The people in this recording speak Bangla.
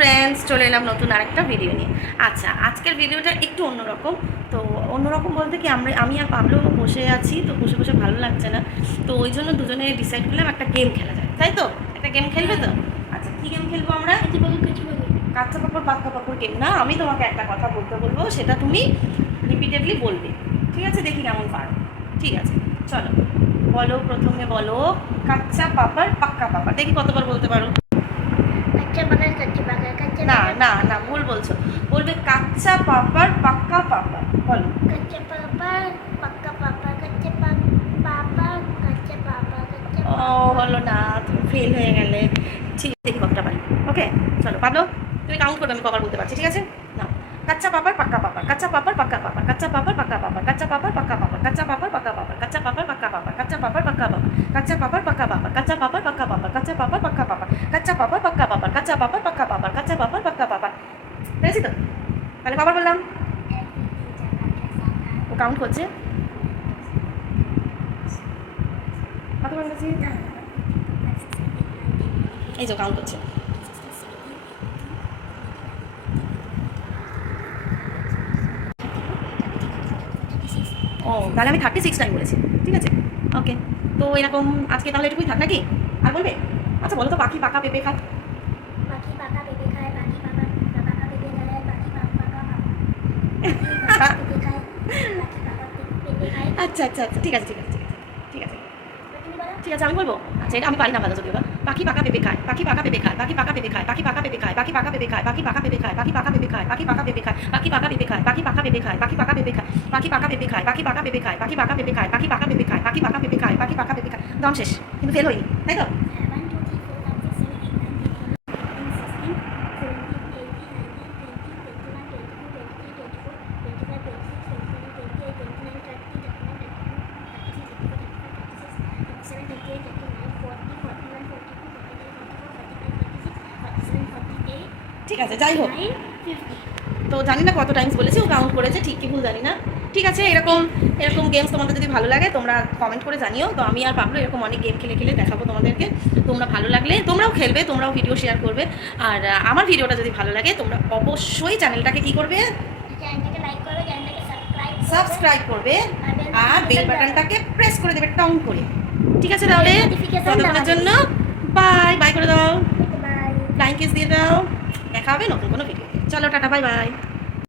ফ্রেন্ডস, চলে এলাম নতুন আরেকটা ভিডিও নিয়ে। আচ্ছা, আজকের ভিডিওটা একটু অন্যরকম। তো অন্যরকম বলতে কি, আমি আর পাবলো বসে আছি, তো বসে বসে ভালো লাগছে না, তো ওই জন্য দুজনে ডিসাইড করলাম একটা গেম খেলা যায়, তাই তো? একটা গেম খেলবে তো? আচ্ছা, কী গেম খেলবো আমরা? কাচ্চা পাপড় পাক্কা পাপড় গেম না, আমি তোমাকে একটা কথা বলবো, সেটা তুমি রিপিটেডলি বলবে, ঠিক আছে? দেখি কেমন পারো। ঠিক আছে, চলো বলো, প্রথমে বলো কাচ্চা পাপড় পাক্কা পাপড়, দেখি কতবার বলতে পারো। না না না, ভুল বলছো, বলবে কাচ্চা পাপড় পাক্কা পাপড়, বলো। ও হলো না, তুমি ফেল হয়ে গেলে। ঠিক, দেখি কতটা পারি। ওকে, চলো পাবলো, তুমি কাউন্ট করবে, আমি কবার বলতে পারছি, ঠিক আছে? না, কাচ্চা পাপড় পাক্কা পাপড়, কাচ্চা পাপড় পাক্কা পাপড়, কাচ্চা পাপড় পাক্কা পাপড়, কাচ্চা পাপড় পাক্কা পাপড়, কাচ্চা পাপড় পাক্কা পাপড়, কাচ্চা পাপড় পাক্কা পাপড়, কাচ্চা পাপড় পাক্কা পাপড়, কাচ্চা পাপড় পাক্কা পাপড়, কাচ্চা পাপড় পাক্কা পাপড়, কাচ্চা পাপড় পাক্কা পাপড়, কাচ্চা পাপড় পাক্কা পাপড়, কাচ্চা পাপড় পাক্কা পাপড়, কাচ্চা পাপড় পাক্কা পাপড়। পেরেছি তো? তাহলে কবার বললাম? ও কাউন্ট করছে কতবার বলেছি? এই যে কাউন্ট করছে। ও, তাহলে আমি 36 টাইম বলেছি, ঠিক আছে? ওকে, তো এরকম আজকে তাহলে এটুকুই থাক নাকি? আর বলবে? আচ্ছা বলো তো, পাখি পাকা পেঁপে খায়? আচ্ছা আচ্ছা আচ্ছা, ঠিক আছে ঠিক আছে ঠিক আছে ঠিক আছে ঠিক আছে, আমি বলবো। আচ্ছা, এটা আমি পারি না ভালো, যদিও বা। পাখি পাকা পেঁপে খায়, পাখি পাকা পেঁপে খায়, পাখি পাকা পেঁপে খায়, পাখি পাকা পেঁপে খায়, পাখি পাকা পেঁপে খায়, পাখি পাকা পেঁপে খায়, পাখি পাকা পেঁপে খায়, পাখি পাকা পেঁপে খায়, পাখি পাকা পেঁপে খায়, পাখি পাকা পেঁপে খায়, পাখি পাকা পেঁপে খায়, পাখি পাকা পেঁপে খায়, পাখি পাকা পেঁপে খায়, পাখি পাকা পেঁপে খায়, পাখি পাকা পেঁপে খায়, পাখি পাকা পেঁপে খায়, পাখি পাকা পেঁপে খায়। দম শেষ, কিন্তু ফেল হইনি, তাই তো? ঠিক আছে, যাই হোক, তো জানি না কত টাইমস বলেছি, ও কাউন্ট করেছে ঠিক কি ভুল জানি না। ঠিক আছে, এরকম এরকম গেমস তোমাদের যদি ভালো লাগে তোমরা কমেন্ট করে জানিও। তো আমি আর পাবলো এরকম অনেক গেম খেলে খেলে দেখাবো তোমাদেরকে। তোমরা ভালো লাগলে তোমরাও খেলবে, তোমরাও ভিডিও শেয়ার করবে। আর আমার ভিডিওটা যদি ভালো লাগে তোমরা অবশ্যই চ্যানেলটাকে কী করবে? সাবস্ক্রাইব করবে আর বেল বাটনটাকে প্রেস করে দেবে টং করে। ঠিক আছে, তাহলে ততক্ষণের জন্য বাই বাই করে দাও, ফ্লাইং কিস দিয়ে দাও। দেখা হবে নতুন কোনো ভিডিও। চলো, টাটা, বাই বাই।